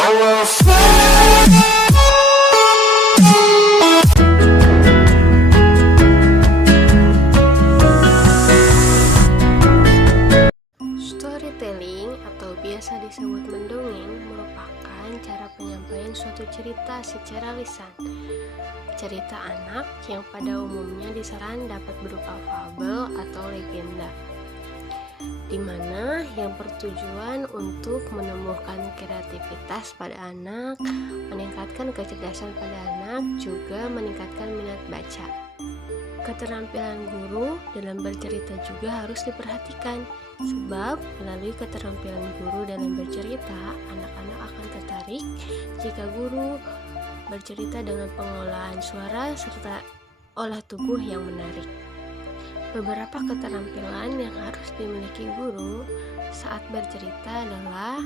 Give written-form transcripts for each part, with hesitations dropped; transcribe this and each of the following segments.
Storytelling atau biasa disebut mendongeng merupakan cara penyampaian suatu cerita secara lisan. Cerita anak yang pada umumnya disaran dapat berupa fabel atau legenda, di mana yang bertujuan untuk menumbuhkan kreativitas pada anak, meningkatkan kecerdasan pada anak, juga meningkatkan minat baca. Keterampilan guru dalam bercerita juga harus diperhatikan, sebab melalui keterampilan guru dalam bercerita, anak-anak akan tertarik jika guru bercerita dengan pengolahan suara serta olah tubuh yang menarik. Beberapa keterampilan yang harus dimiliki guru saat bercerita adalah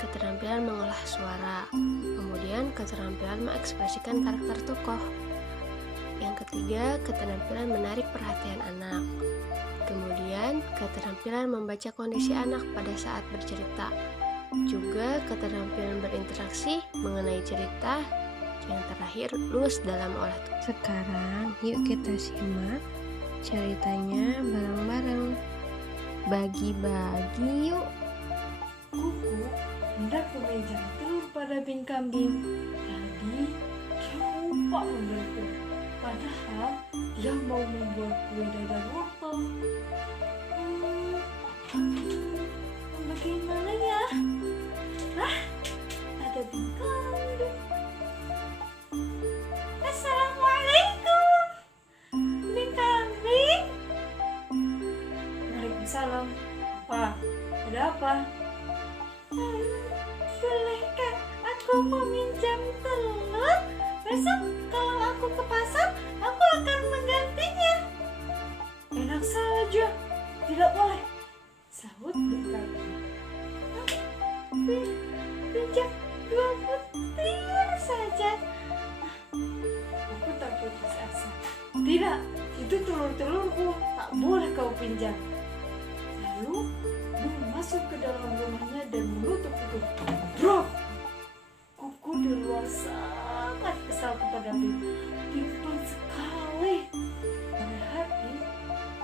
keterampilan mengolah suara, kemudian keterampilan mengekspresikan karakter tokoh. Yang ketiga, keterampilan menarik perhatian anak. Kemudian, keterampilan membaca kondisi anak pada saat bercerita. Juga keterampilan berinteraksi mengenai cerita. Yang terakhir, lulus dalam olah tubuh. Sekarang, yuk kita simak ceritanya bareng-bareng. Bagi-bagi yuk. Kuku hendak memegang telur pada Bing kambing. Tadi dia lupa memberi telur. Padahal dia mau membuat kue dadar wortel. Bagaimana ya? Ada Bing kambing. Assalamualaikum, Bing kambing. Waalaikumsalam. Apa? Ada apa? Bolehkah aku meminjam telur? Besok kalau aku ke pasar, aku akan menggantinya. Enak saja, tidak boleh, sahut Bing kambing. Pinjam 2 butir saja. Aku tak putus asa. Tidak, itu telur-telurku, tak boleh kau pinjam. Lalu Bing masuk ke dalam rumahnya dan menutup itu. Drop! Kuku di luar sangat kesal kepada Bing. Timpang sekali. Pada hari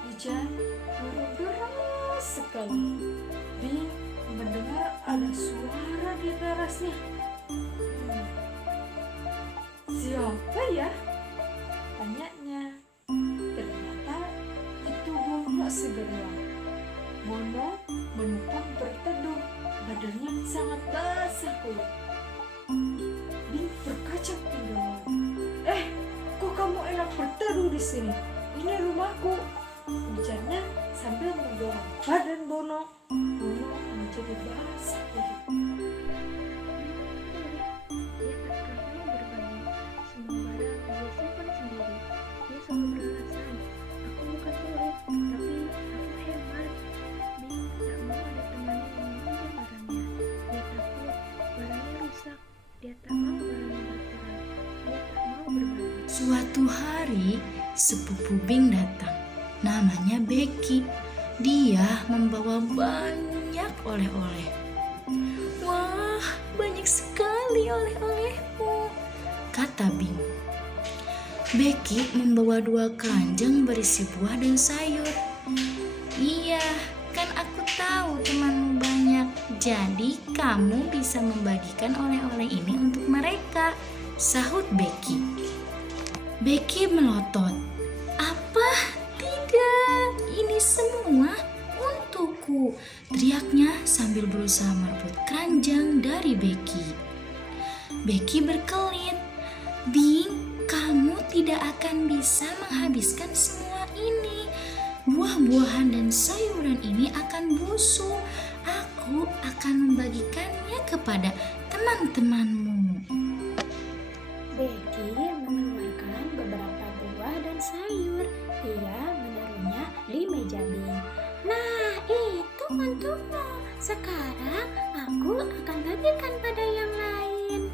hujan turun deras sekali. Bing mendengar ada suara di terasnya. Siapa ya? Tanyanya. Ternyata itu Bono si beruang. Bono menumpang berteduh. Badannya sangat basah kulit. Bing berkaca tinggal. Kok kamu enak berteduh di sini? Ini rumahku. Ujarnya sambil mendorong badan Bono. Bono menjadi basah kulit. Suatu hari, sepupu Bing datang. Namanya Becky. Dia membawa banyak oleh-oleh. Wah, banyak sekali oleh-olehmu, kata Bing. Becky membawa 2 keranjang berisi buah dan sayur. Iya, kan aku tahu temanmu banyak. Jadi kamu bisa membagikan oleh-oleh ini untuk mereka, sahut Becky. Becky melotot. Apa? Tidak, ini semua untukku, teriaknya sambil berusaha merebut keranjang dari Becky. Becky berkelit. Bing, kamu tidak akan bisa menghabiskan semua ini. Buah-buahan dan sayuran ini akan busuk. Aku akan membagikannya kepada teman-temanmu. Becky mengeluarkan beberapa buah dan sayur. Ia menaruhnya di meja Bing. Nah, itu untukmu. Sekarang aku akan bagikan pada yang lain.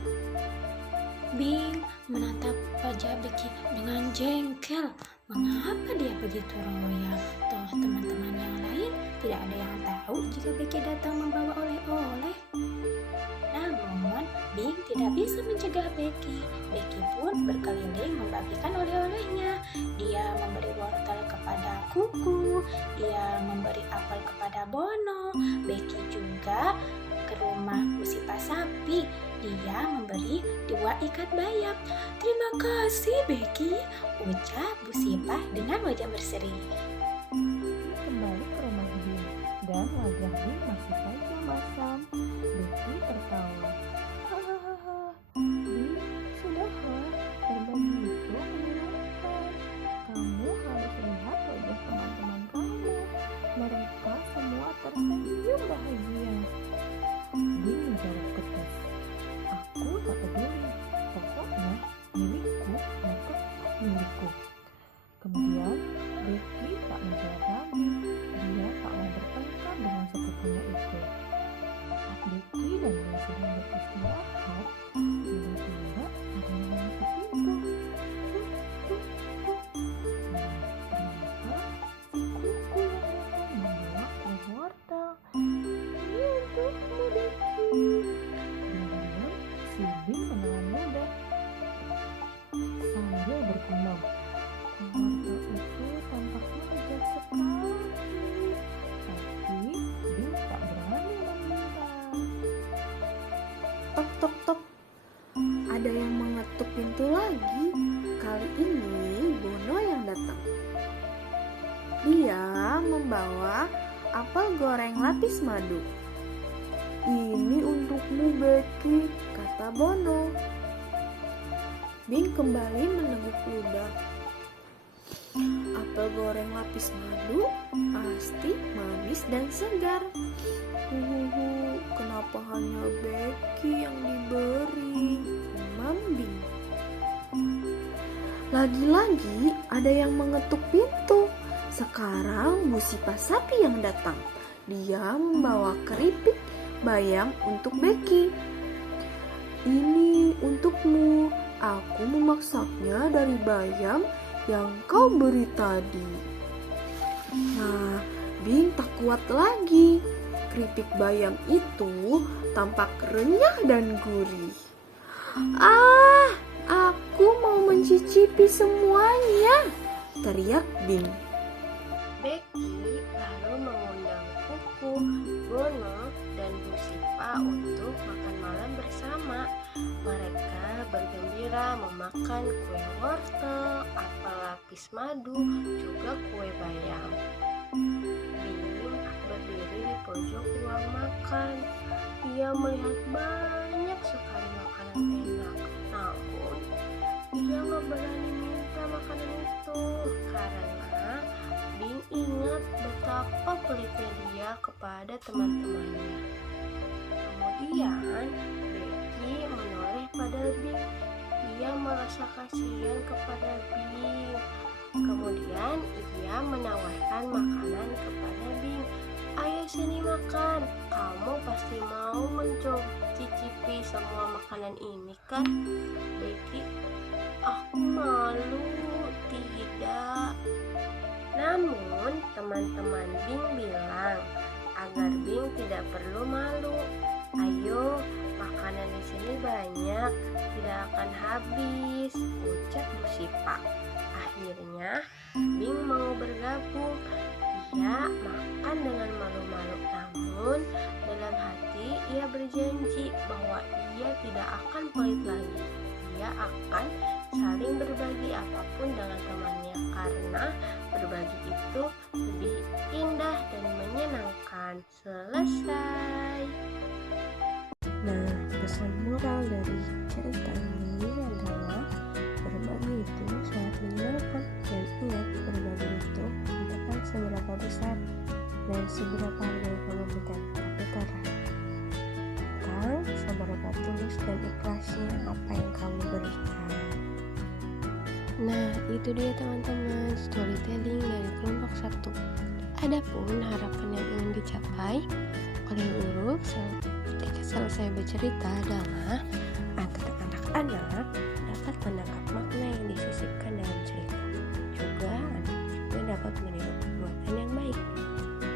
Bing menatap wajah Becky dengan jengkel. Mengapa dia begitu royal? Toh teman-teman yang lain tidak ada yang tahu jika Becky datang membawa oleh-oleh. Namun Bing tidak bisa mencegah Becky. Becky pun berkeliling membagikan oleh-olehnya. Dia memberi wortel kepada Kuku, dia memberi apel kepada Bono. Becky juga ke rumah Bu Sipah sapi. Dia memberi 2 ikat bayam. Terima kasih Becky, ucap Bu Sipah dengan wajah berseri. Kembali ke rumah Bing dan wajah Bing masih saja masam. Becky tertawa. Hahaha, Bing, sudahlah, berbagi itu menyenangkan. Kamu harus lihat wajah teman-teman kamu. Mereka semua tersenyum bahagia. Bing menjawab keras. Aku tak peduli, pokoknya milikku maka milikku. Kemudian Becky tak menjawab lagi. Dia tak mau bertengkar dengan sepupunya itu. Saat Becky dan Bing sedang beristirahat, tiba-tiba ada yang mengetuk pintu. Nah, ternyata si Kuku yang datang membawa kue wortel. Ini untukmu Becky. Diam-diam si Bing menelan ludah sambil bergumam. Wortel itu tampaknya lezat sekali, tapi Bing tak berani meminta. Tok tok tok, ada yang mengetuk pintu lagi. Kali ini Bono yang datang. Dia membawa apel goreng lapis madu. Ini untukmu Becky, kata Bono. Bing kembali meneguk ludah. Apel goreng lapis madu pasti manis dan segar. Kenapa hanya Becky yang diberi? Gumam Bing. Lagi-lagi ada yang mengetuk pintu. Sekarang Bu Sipah sapi yang datang. Dia membawa keripik bayam untuk Becky. Ini untukmu. Aku memasaknya dari bayam yang kau beri tadi. Nah, Bing tak kuat lagi. Keripik bayam itu tampak renyah dan gurih. Aku mau mencicipi semuanya, teriak Bing. Becky lalu mengundang Kuku, Bono, dan Bu Sipah untuk makan malam bersama. Mereka bergembira memakan kue wortel, apel lapis madu, juga kue bayam. Bing berdiri di pojok ruang makan. Dia melihat banyak sekali makanan enak. Namun, dia gak berani minta makanan itu karena Bing ingat betapa pelitnya dia kepada teman-temannya. Kemudian, Becky menoleh pada Bing. Ia merasa kasihan kepada Bing. Kemudian, ia menawarkan makanan kepada Bing. Ayo sini makan. Kamu pasti mau mencicipi semua makanan ini kan? Becky, aku malu. Tidak. Namun, teman-teman Bing bilang agar Bing tidak perlu malu. Ayo, makanan di sini banyak, tidak akan habis, ucap Bu Sipah. Akhirnya, Bing mau bergabung. Ia makan dengan malu-malu, namun dalam hati ia berjanji bahwa ia tidak akan pelit lagi. Ia akan saling berbagi apapun dengan temannya karena berbagi itu lebih indah dan menyenangkan. Selesai. Nah, pesan moral dari cerita ini adalah berbagi itu sangat menyenangkan, dan ingat berbagi itu bukan seberapa besar dan seberapa harga yang kamu berikan, tapi tentang seberapa tulus dan ikhlasnya apa yang kamu berikan. Nah, itu dia teman-teman storytelling dari kelompok 1. Adapun harapan yang ingin dicapai oleh Uruk ketika selesai bercerita adalah agar anak-anak dapat menangkap makna yang disisipkan dalam cerita. Juga anak juga dapat meniru perbuatan yang baik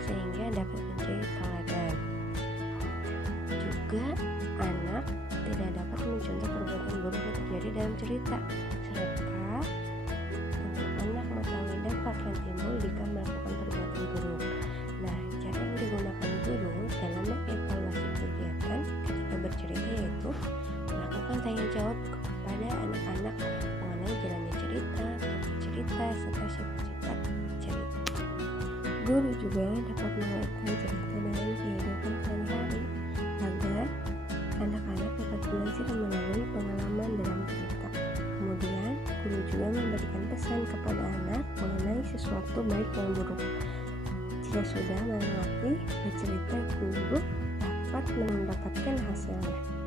sehingga dapat menjadi teladan. Juga anak tidak dapat terjadi dalam cerita, serta untuk anak mengetahui dampak yang timbul jika melakukan perbuatan buruk. Nah, cara yang digunakan guru dalam mengevaluasi kegiatan ketika bercerita yaitu melakukan tanya jawab kepada anak-anak mengenai jalannya cerita, topik cerita, serta sifat-sifat cerita. Guru juga dapat mengaitkan cerita dengan kehidupan sehari-hari agar anak-anak dapat belajar melalui pengalaman dalam cerita. Kemudian, guru juga memberikan pesan kepada anak mengenai sesuatu baik dan buruk. Jika sudah mengerti bercerita, guru dapat mendapatkan hasilnya.